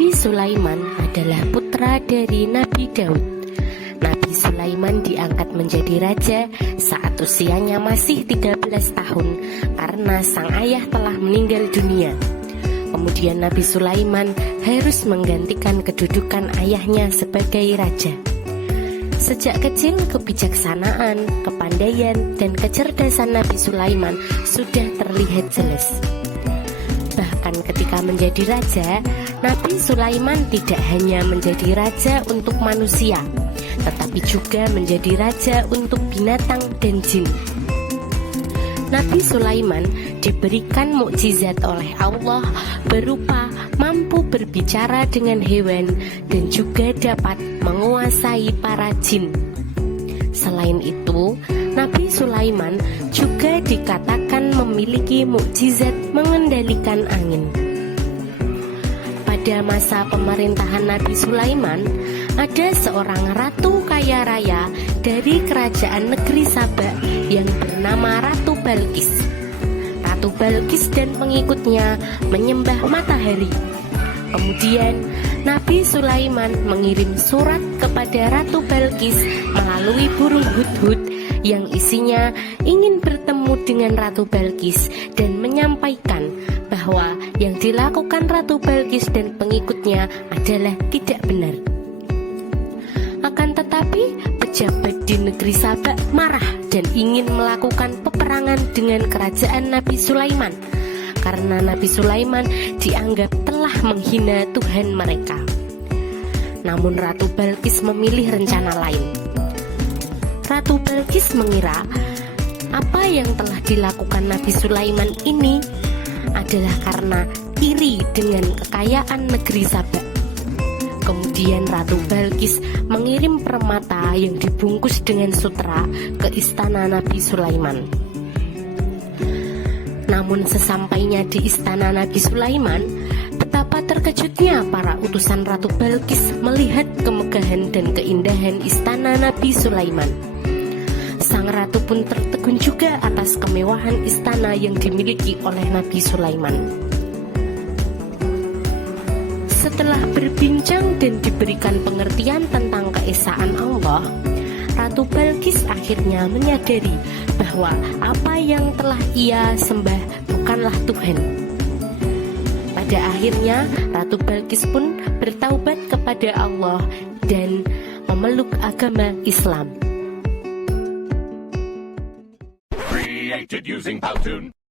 Nabi Sulaiman adalah putra dari Nabi Daud. Nabi Sulaiman diangkat menjadi raja saat usianya masih 13 tahun karena sang ayah telah meninggal dunia. Kemudian Nabi Sulaiman harus menggantikan kedudukan ayahnya sebagai raja. Sejak kecil, kebijaksanaan, kepandaian, dan kecerdasan Nabi Sulaiman sudah terlihat jelas. Bahkan ketika menjadi raja, Nabi Sulaiman tidak hanya menjadi raja untuk manusia, tetapi juga menjadi raja untuk binatang dan jin. Nabi Sulaiman diberikan mukjizat oleh Allah berupa mampu berbicara dengan hewan dan juga dapat menguasai para jin. Selain itu, Nabi Sulaiman juga dikatakan memiliki mukjizat mengendalikan angin. Pada masa pemerintahan Nabi Sulaiman, ada seorang ratu kaya raya dari kerajaan negeri Saba yang bernama Ratu Balqis. Ratu Balqis dan pengikutnya menyembah matahari. Kemudian Nabi Sulaiman mengirim surat kepada Ratu Balqis melalui burung hudhud yang isinya ingin bertemu dengan Ratu Balqis dan menyampaikan bahwa yang dilakukan Ratu Balqis dan pengikutnya adalah tidak benar. Akan tetapi, pejabat di negeri Saba marah dan ingin melakukan peperangan dengan kerajaan Nabi Sulaiman karena Nabi Sulaiman dianggap telah menghina Tuhan mereka. Namun Ratu Balqis memilih rencana lain. Ratu Balqis mengira apa yang telah dilakukan Nabi Sulaiman ini adalah karena iri dengan kekayaan negeri Saba. Kemudian Ratu Balqis mengirim permata yang dibungkus dengan sutra ke istana Nabi Sulaiman. Namun sesampainya di istana Nabi Sulaiman, betapa terkejutnya para utusan Ratu Balqis melihat kemegahan dan keindahan istana Nabi Sulaiman. Sang ratu pun tertegun juga atas kemewahan istana yang dimiliki oleh Nabi Sulaiman. Setelah berbincang dan diberikan pengertian tentang keesaan Allah, Ratu Balqis akhirnya menyadari bahwa apa yang telah ia sembah bukanlah Tuhan. Pada akhirnya, Ratu Balqis pun bertaubat kepada Allah dan memeluk agama Islam. Created using Powtoon.